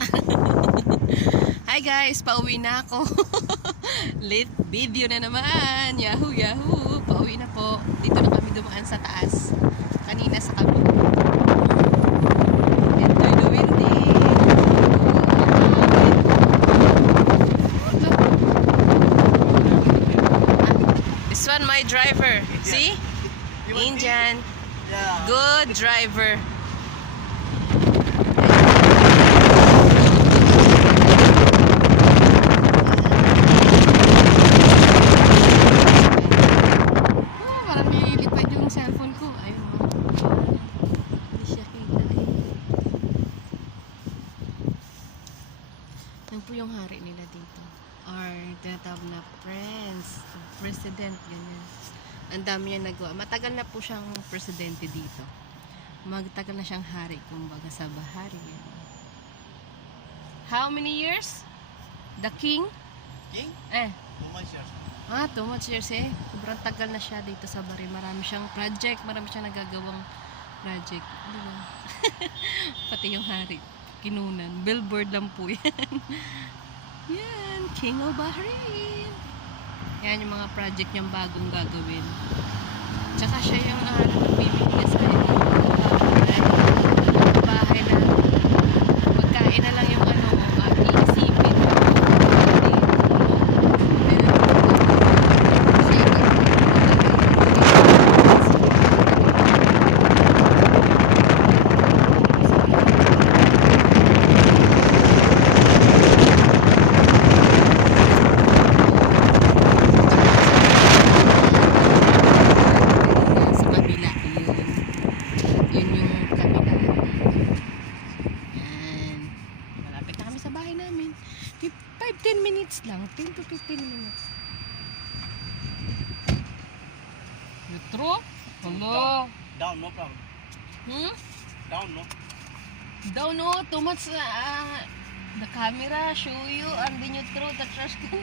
Hi guys, pauwi na ako. Late video na naman. Yahoo, yahoo. Pauwi na po. Dito na kami dumaan sa taas. Kanina sa kami. Enjoy the windy. This one my driver. See? Indian. Good driver. Yan po yung hari nila dito. Or tinatawag na president, ganyan. Ang dami niya nagawa. Matagal na po siyang presidente dito. Magtagal na siyang hari, kumbaga sa bahari. Yan. How many years? The king? King? 2 months years. 2 months years eh. Sobrang tagal na siya dito sa Bari. Marami siyang project, marami siyang nagagawang project. Diba? Pati yung hari. Kinunan. Billboard lang po yan. Yan. King of Bahrain. Yan yung mga project niyang bagong gagawin. Tsaka siya yung nagbibigay sa bahay na pagkain na lang yung iisipin. Bahay namin 5-10 minutes lang, 10 to 15 minutes. Metro? Hello? Down, no problem. Down, no? Down, no? Too much the camera show you and then you throw the trash can.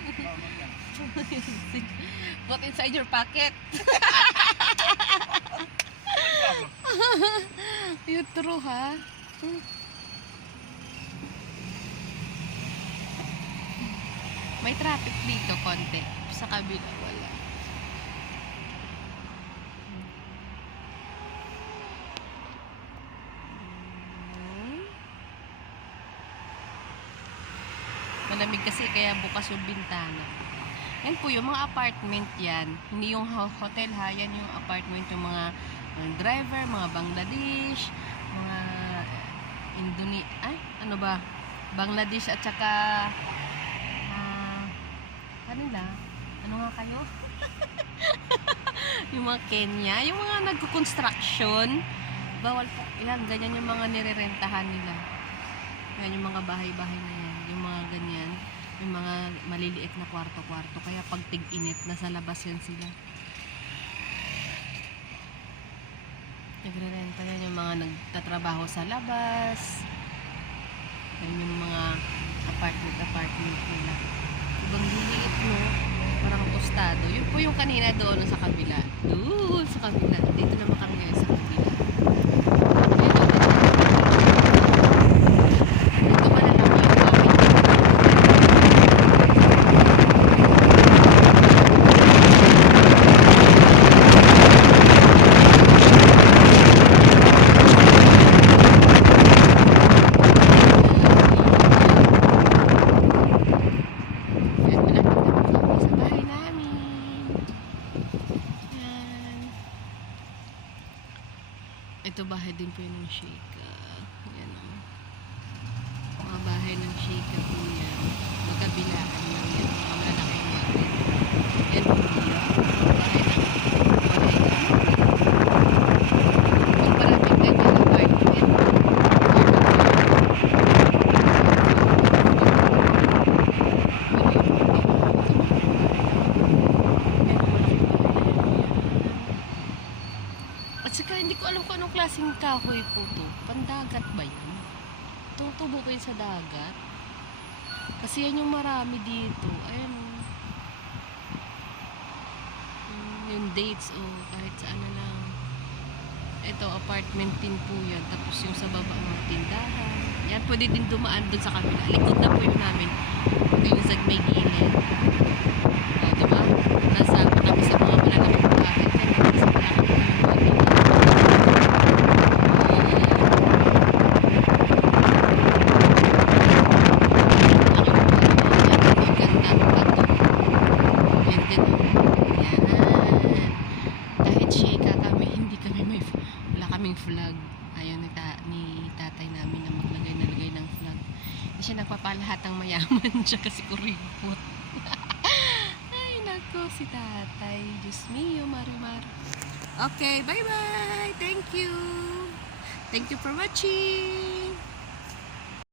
Put inside your pocket. You throw, ha? May traffic dito konti. Sa kabila wala. Malamig kasi kaya bukas yung bintana. Yan po yung mga apartment yan. Hindi yung hotel ha. Yan yung apartment yung mga driver, mga Bangladesh, mga Bangladesh at saka ano nga kayo? Yung mga Kenya, yung mga nagko-construction, bawal po. Yan, ganyan yung mga nirerentahan nila. Yan yung mga bahay-bahay na yan. Yung mga ganyan, yung mga maliliit na kwarto-kwarto. Kaya pag tig-init, nasa labas yan sila. Nagre-renta yan yung mga nagtatrabaho sa labas. Yan yung mga apartment nila. Ibang liliit, no? Parang tostado. Yun po yung kanina doon sa kabila. Doon sa kabila. Dito naman kami ngayon sa kabila. Ito malalaki yung kami. Ito bahay din po yun ng Sheikha. Yan o. Mga bahay ng Sheikha po yan. Magkabilaan lang yan. Mga malalaking market. Yan po yun. Bahay ng pag maraming ganyan apartment. At saka hindi ko alam kung anong klaseng kahoy po to. Pandagat ba yan? Tutubo ba yun sa dagat? Kasi yan yung marami dito. Ayan o. Yung dates o kahit saan na lang. ito apartment din po yan. Tapos yung sa baba mga tindahan. Yan, pwede din dumaan doon sa kabila. Likod na po yun namin. Ito yung sa may gilid. O, diba? Nasa kami sa mga malalaking bahay. Yan, nasa malaki po yung bahay. Flag. Ayaw ni tatay namin na nalagay ng flag. Hindi siya nagpapalahatang mayaman siya kasi kuripot. Ay, nako si tatay. Diyos mio, Marimar. Okay, bye-bye. Thank you. Thank you for watching.